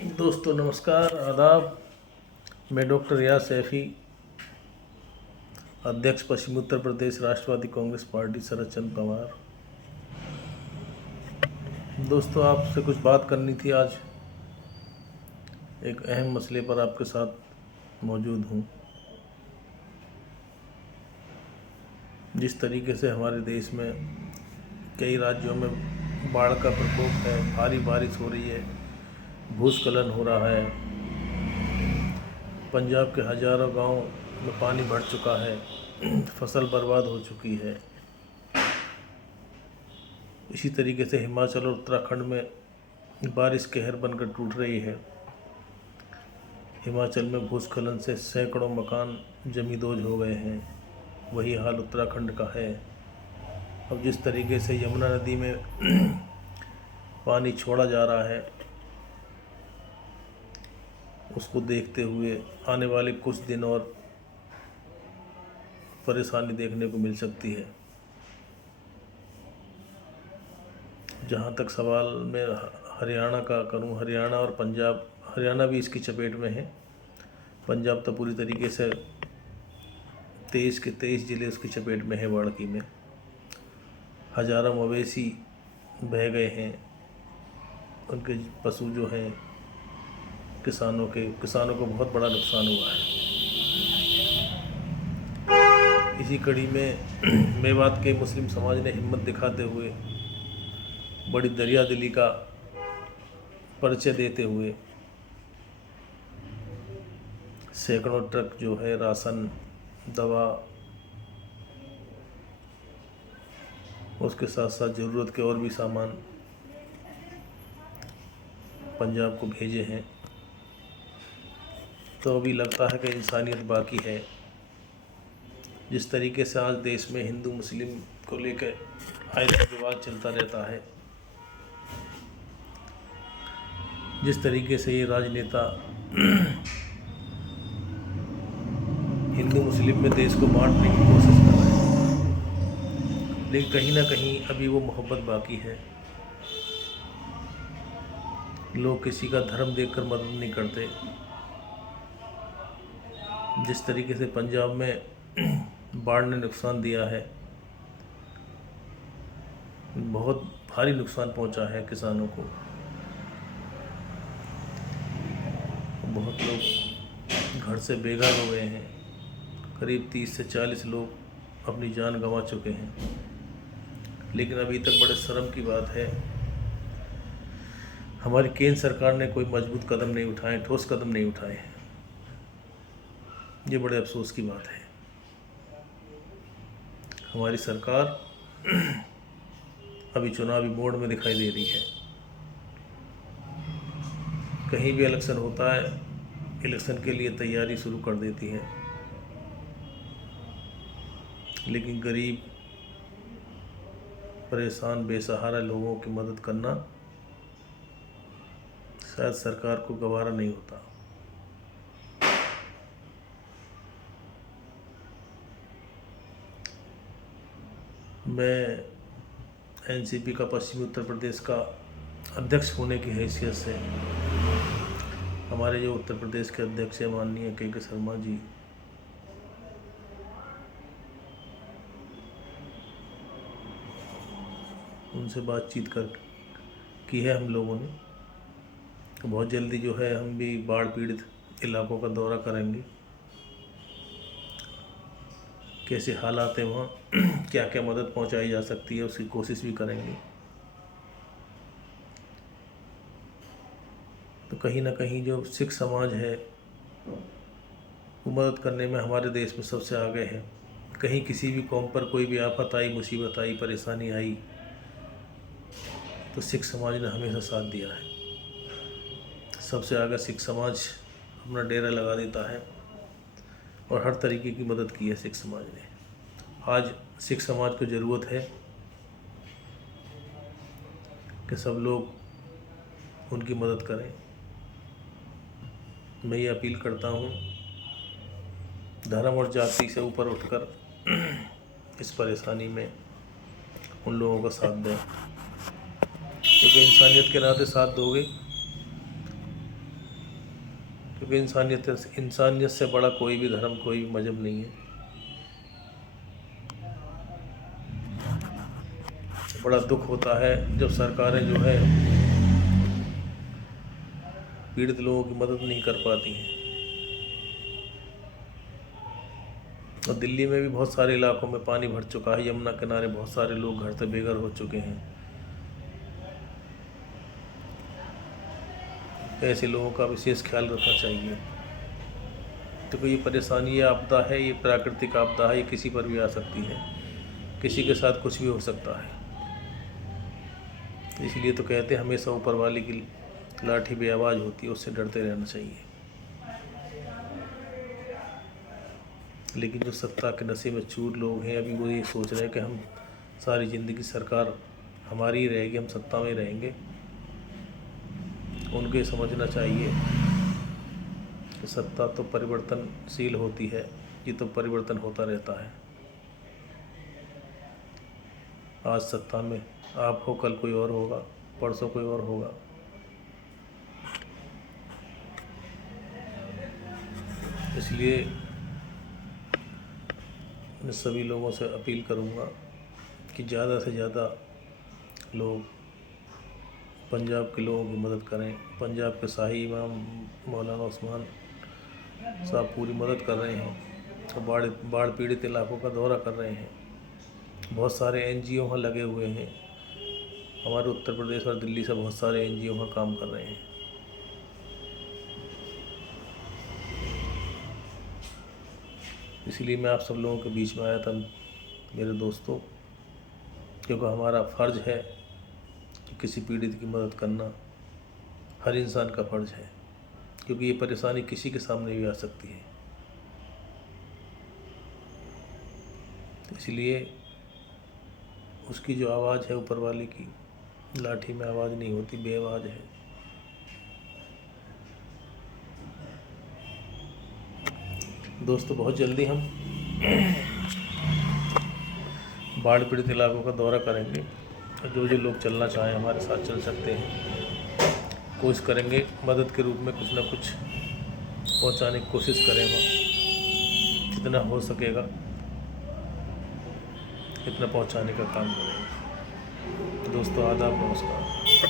दोस्तों नमस्कार, आदाब। मैं डॉक्टर रियाज सैफ़ी, अध्यक्ष पश्चिमी उत्तर प्रदेश राष्ट्रवादी कांग्रेस पार्टी शरद चंद्र पवार। दोस्तों आपसे कुछ बात करनी थी। आज एक अहम मसले पर आपके साथ मौजूद हूँ। जिस तरीके से हमारे देश में कई राज्यों में बाढ़ का प्रकोप है, भारी बारिश हो रही है, भूस्खलन हो रहा है, पंजाब के हज़ारों गांव में पानी भर चुका है, फसल बर्बाद हो चुकी है। इसी तरीके से हिमाचल और उत्तराखंड में बारिश कहर बनकर टूट रही है। हिमाचल में भूस्खलन से सैकड़ों मकान जमींदोज हो गए हैं। वही हाल उत्तराखंड का है। अब जिस तरीके से यमुना नदी में पानी छोड़ा जा रहा है, उसको देखते हुए आने वाले कुछ दिन और परेशानी देखने को मिल सकती है। जहाँ तक सवाल मैं हरियाणा का करूँ, हरियाणा और पंजाब, हरियाणा भी इसकी चपेट में है। पंजाब तो पूरी तरीके से 23 के 23 ज़िले उसकी चपेट में है। बाढ़ की में हज़ारों मवेशी बह गए हैं। उनके पशु जो हैं, किसानों को बहुत बड़ा नुकसान हुआ है। इसी कड़ी में मेवात के मुस्लिम समाज ने हिम्मत दिखाते हुए बड़ी दरिया दिली का परिचय देते हुए सैकड़ों ट्रक जो है राशन, दवा, उसके साथ साथ ज़रूरत के और भी सामान पंजाब को भेजे हैं। तो अभी लगता है कि इंसानियत बाकी है। जिस तरीके से आज देश में हिंदू मुस्लिम को लेकर आए दिन विवाद चलता रहता है, जिस तरीके से ये राजनेता हिंदू मुस्लिम में देश को बांटने की कोशिश कर रहे हैं, लेकिन कहीं ना कहीं अभी वो मोहब्बत बाकी है। लोग किसी का धर्म देखकर मदद नहीं करते। जिस तरीके से पंजाब में बाढ़ ने नुकसान दिया है, बहुत भारी नुकसान पहुंचा है किसानों को। बहुत लोग घर से बेघर हो गए हैं। करीब 30 से 40 लोग अपनी जान गंवा चुके हैं। लेकिन अभी तक बड़े शर्म की बात है, हमारी केंद्र सरकार ने कोई मजबूत कदम नहीं उठाए, ठोस कदम नहीं उठाए हैं। ये बड़े अफसोस की बात है। हमारी सरकार अभी चुनावी मोड में दिखाई दे रही है। कहीं भी इलेक्शन होता है, इलेक्शन के लिए तैयारी शुरू कर देती है, लेकिन गरीब, परेशान, बेसहारा लोगों की मदद करना शायद सरकार को गवारा नहीं होता। मैं एनसीपी का पश्चिमी उत्तर प्रदेश का अध्यक्ष होने की हैसियत से हमारे जो उत्तर प्रदेश के अध्यक्ष हैं माननीय के शर्मा जी, उनसे बातचीत की है हम लोगों ने। तो बहुत जल्दी जो है हम भी बाढ़ पीड़ित इलाकों का दौरा करेंगे। कैसे हालात हैं वहाँ, क्या क्या मदद पहुँचाई जा सकती है, उसकी कोशिश भी करेंगे। तो कहीं ना कहीं जो सिख समाज है वो मदद करने में हमारे देश में सबसे आगे है। कहीं किसी भी कौम पर कोई भी आफत आई, मुसीबत आई, परेशानी आई, तो सिख समाज ने हमेशा साथ दिया है। सबसे आगे सिख समाज अपना डेरा लगा देता है और हर तरीके की मदद की है सिख समाज ने। आज सिख समाज को ज़रूरत है कि सब लोग उनकी मदद करें। मैं ये अपील करता हूँ, धर्म और जाति से ऊपर उठकर इस परेशानी में उन लोगों का साथ दें, क्योंकि इंसानियत के नाते साथ दोगे क्योंकि इंसानियत से बड़ा कोई भी धर्म, कोई भी मजहब नहीं है। बड़ा दुख होता है जब सरकारें जो है पीड़ित लोगों की मदद नहीं कर पाती हैं। और दिल्ली में भी बहुत सारे इलाकों में पानी भर चुका है, यमुना किनारे बहुत सारे लोग घर से बेघर हो चुके हैं। ऐसे लोगों का विशेष ख्याल रखना चाहिए। तो कोई ये परेशानी, ये आपदा है, ये प्राकृतिक आपदा है, ये किसी पर भी आ सकती है, किसी के साथ कुछ भी हो सकता है। इसलिए तो कहते हैं हमेशा ऊपर वाले की लाठी बेआवाज़ होती है, उससे डरते रहना चाहिए। लेकिन जो सत्ता के नशे में चूर लोग हैं, अभी वो ये सोच रहे हैं कि हम सारी ज़िंदगी सरकार हमारी ही रहेगी, हम सत्ता में रहेंगे। उनको ये समझना चाहिए कि सत्ता तो परिवर्तनशील होती है, ये तो परिवर्तन होता रहता है। आज सत्ता में आप हो, कल कोई और होगा, परसों कोई और होगा। इसलिए मैं सभी लोगों से अपील करूंगा कि ज़्यादा से ज़्यादा लोग पंजाब के लोगों की मदद करें। पंजाब के शाही इमाम मौलाना उस्मान साहब पूरी मदद कर रहे हैं, तो बाढ़ पीड़ित इलाकों का दौरा कर रहे हैं। बहुत सारे NGO वहाँ लगे हुए हैं। हमारे उत्तर प्रदेश और दिल्ली से बहुत सारे NGO वहाँ काम कर रहे हैं। इसलिए मैं आप सब लोगों के बीच में आया था मेरे दोस्तों, क्योंकि हमारा फ़र्ज़ है कि किसी पीड़ित की मदद करना हर इंसान का फ़र्ज़ है, क्योंकि ये परेशानी किसी के सामने भी आ सकती है। इसलिए उसकी जो आवाज़ है ऊपर वाले की, लाठी में आवाज़ नहीं होती, बेआवाज़ है। दोस्तों, बहुत जल्दी हम बाढ़ पीड़ित इलाकों का दौरा करेंगे। जो लोग चलना चाहें हमारे साथ चल सकते हैं। कोशिश करेंगे मदद के रूप में कुछ ना कुछ पहुंचाने की कोशिश करें, वहाँ जितना हो सकेगा इतना पहुंचाने का काम करेंगे। दोस्तों, आदाब, नमस्कार।